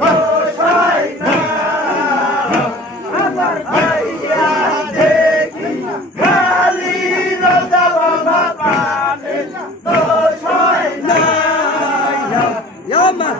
দোষ হয় না আমার ভাইয়া দেখি খালি রোজা বাবা পানে দোষ হয় না ইয়া মা